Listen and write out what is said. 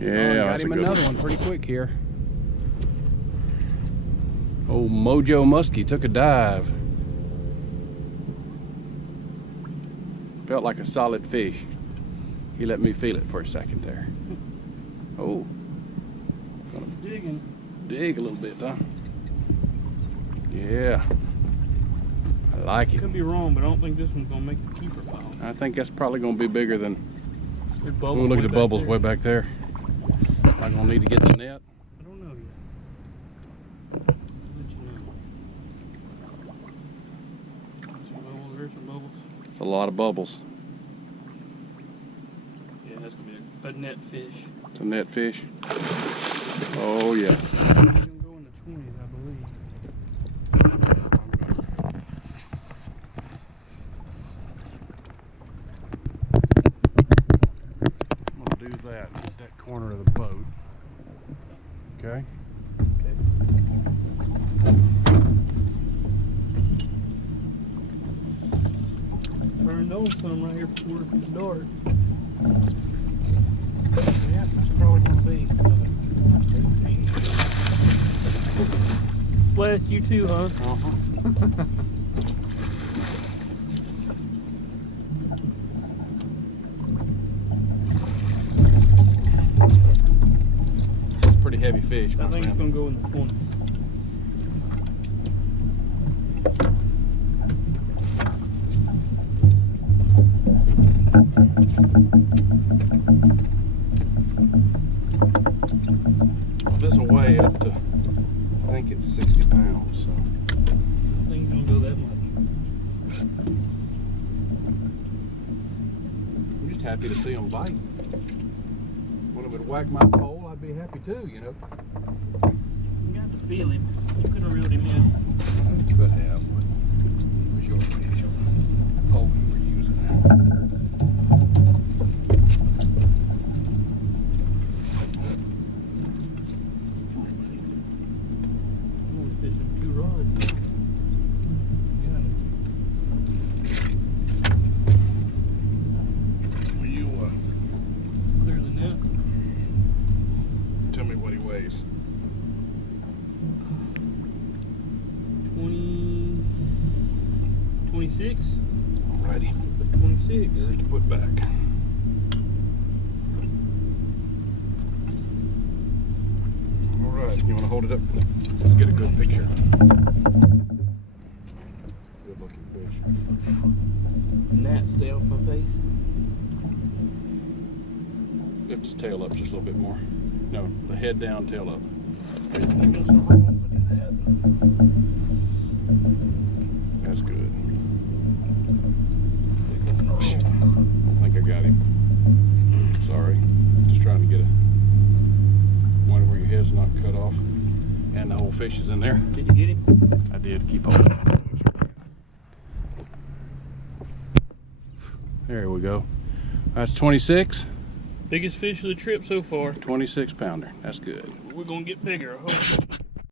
Yeah, got him another one pretty quick here. Old Mojo Muskie took a dive. Felt like a solid fish. He let me feel it for a second there. Oh, gonna dig a little bit, huh? Yeah, I like it. Could be wrong, but I don't think this one's gonna make the keeper pile. I think that's probably gonna be bigger than. Oh, look at the bubbles way back there. Am I gonna need to get the net? I don't know yet. I'll let you know. Some bubbles, there's some bubbles. It's a lot of bubbles. Yeah, that's gonna be a net fish. It's a net fish. Oh yeah. It's gonna go in the 20s, I believe. I'm gonna do that at that corner of the boat. Okay. Okay. Turned on some right here before it gets dark. Yeah, that's probably gonna be another 18. Bless you too, huh? Pretty heavy fish. I think it's gonna go in the 20s. This will weigh up to, I think it's 60 pounds. So I think it's gonna go that much. I'm just happy to see them bite. When it would whack my pole, I'd be happy too, you know. You got to feel him. You could have reeled him in. Could have, but it was your fish. Pole you were using. I'm only fishing 2 rods. Will you Clear the net. tell me what he weighs? 26. Alrighty. 26. Here's to put back. Alright, you want to hold it up? Let's get a good picture. Good looking fish. Gnat stay off my face. Lift his tail up just a little bit more. No, the head down, tail up. That's good. I think I got him. Sorry. Just trying to get a one where your head's not cut off and the whole fish is in there. Did you get him? I did. Keep holding. There we go. That's 26. Biggest fish of the trip so far. 26 pounder. That's good. We're gonna get bigger, I hope.